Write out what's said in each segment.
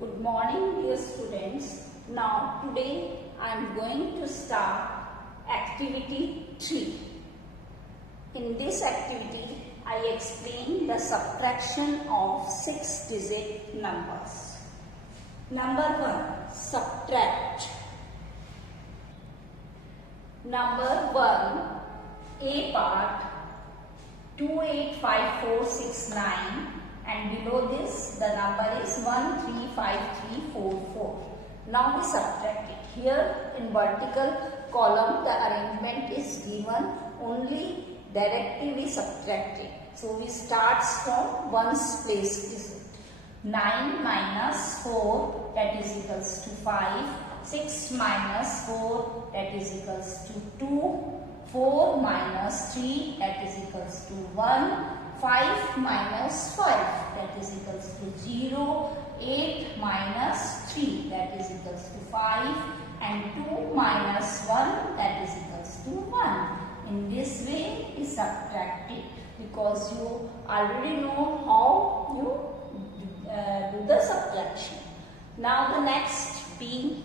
Good morning, dear students. Now today I am going to start activity 3. In this activity I explain the subtraction of 6-digit numbers. Number 1, subtract. Number 1, A part 285469. And below this the number is 135344. Now we subtract it. Here in vertical column the arrangement is given, only directly we subtract it. So we start from ones place digit. 9 minus 4 that is equals to 5. 6 minus 4 that is equals to 2. 4 minus 3 that is equals to 1. 5 minus 5 that is equals to 0, 8 minus 3 that is equals to 5 and 2 minus 1 that is equals to 1. In this way we subtract it because you already know how you do the subtraction. Now the next B,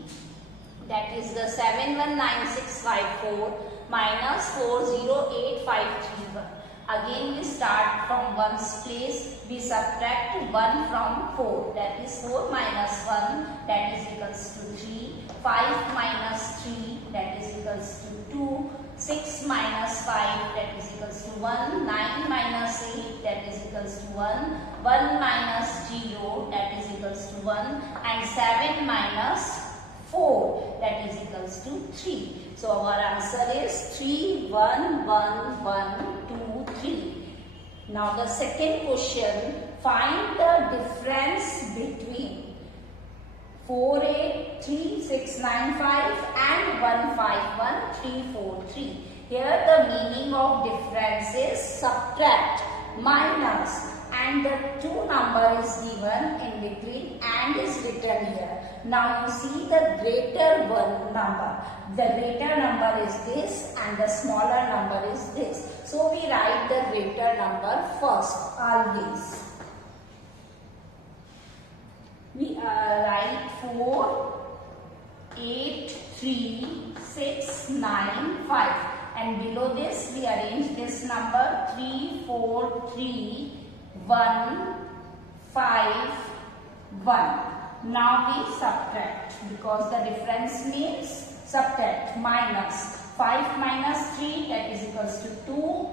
that is the 719654 minus 408531. Again we start from ones place, we subtract 1 from 4, that is 4 minus 1 that is equals to 3, 5 minus 3 that is equals to 2, 6 minus 5 that is equals to 1, 9 minus 8 that is equals to 1, 1 minus 0 that is equals to 1 and 7 minus 4 that is equals to 3. So our answer is 3, 1, 1, 1, 2, 3. Now the second question, find the difference between 483695 and 151343. Here the meaning of difference is subtract, minus, and the two number is given in between and is written here. Now you see the greater one number. The greater number is this and the smaller number is this. So we write the greater number first always. We write 483695 and below this we arrange this number 343151. Now we subtract because the difference means subtract, minus 5 minus 3 that is equals to 2.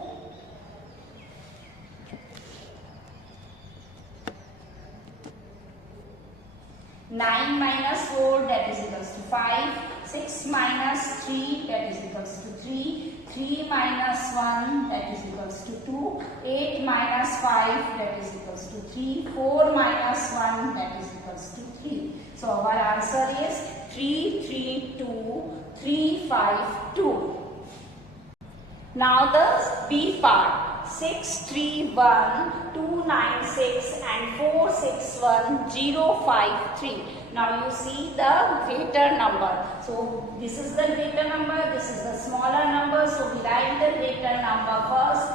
9 minus 4 that is equals to 5. 6 minus 3 that is equals to 3. 3 minus 1 that is equals to 2. 8 minus 5 that is equals to 3. 4 minus 1 that is equals to 3. So our answer is 332352. Now the B part, 631296 and 461053. Now you see the greater number. So this is the greater number, this is the smaller number. So we write the greater number first,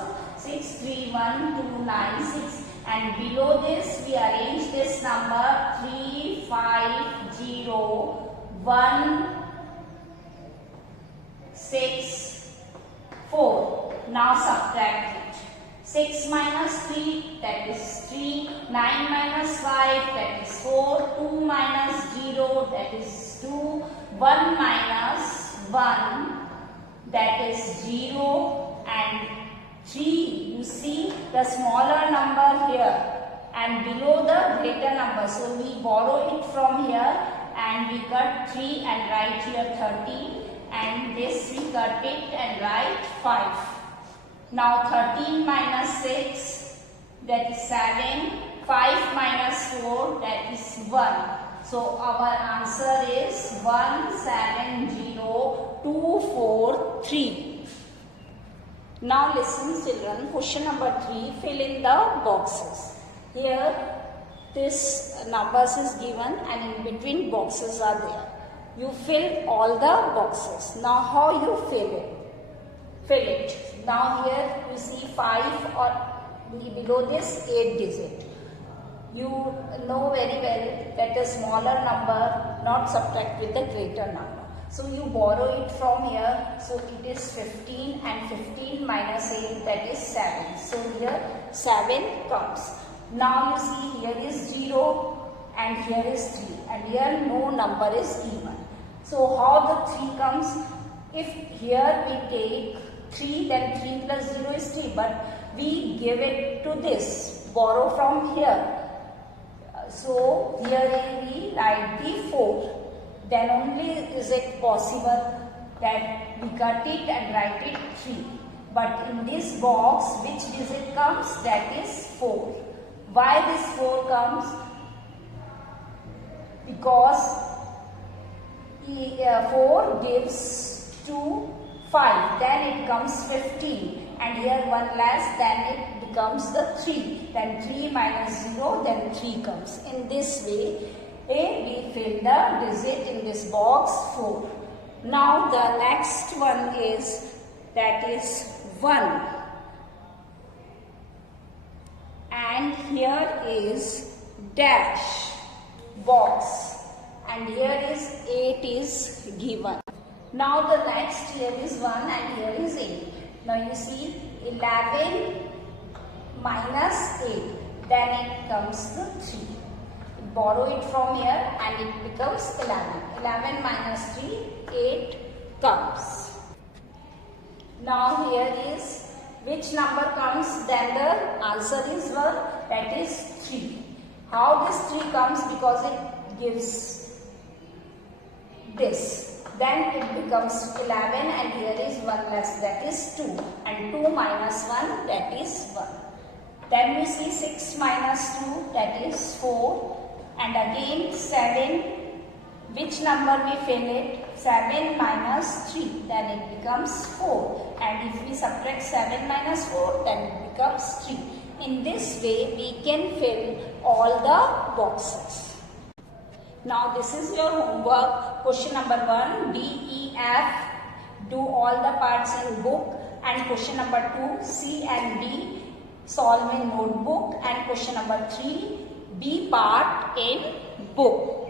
631296. And below this we arrange this number 350164. Now subtract it. 6 minus 3 that is 3. 9 minus 5 that is 4. 2 minus 0 that is 2. 1 minus 1 that is 0 and 3. You see the smaller number here and below the greater number. So we borrow it from here and we cut 3 and write here 13 and this we cut it and write 5. Now 13 minus 6 that is 7. 5 minus 4 that is 1. So our answer is 170243. Now listen children, question number 3, fill in the boxes. Here this numbers is given and in between boxes are there. You fill all the boxes. Now how you fill it? Fill it. Now here you see 5 or below this 8 digit. You know very well that a smaller number not subtract with a greater number. So you borrow it from here. So it is 15 and 15 minus 8, that is 7. So here 7 comes. Now you see here is 0 and here is 3 and here no number is even. So how the 3 comes? If here we take 3, then 3 plus 0 is 3, but we give it to this, borrow from here. So here we write the 4. Then only is it possible that we cut it and write it 3. But in this box, which digit comes? That is 4. Why this 4 comes? Because 4 gives to 5, then it comes 15, and here 1 less, then it becomes the 3, then 3 minus 0, then 3 comes. In this way, we fill the digit in this box 4. Now the next one is, that is 1, and here is dash box, and here is 8 is given. Now the next here is 1 and here is 8. Now you see 11 minus 8, then it comes to 3. Borrow it from here and it becomes 11. 11 minus 3, 8 comes. Now here is which number comes, then the answer is 1, that is 3. How this 3 comes? Because it gives this. Then it becomes 11 and here is 1 less, that is 2. And 2 minus 1, that is 1. Then we see 6 minus 2, that is 4. And again 7, which number we fill it? 7 minus 3, then it becomes 4. And if we subtract 7 minus 4, then it becomes 3. In this way, we can fill all the boxes. Now this is your homework. Question number 1, D, E, F. Do all the parts in book. And question number 2, C and D. Solve in notebook. And question number 3, B part in book.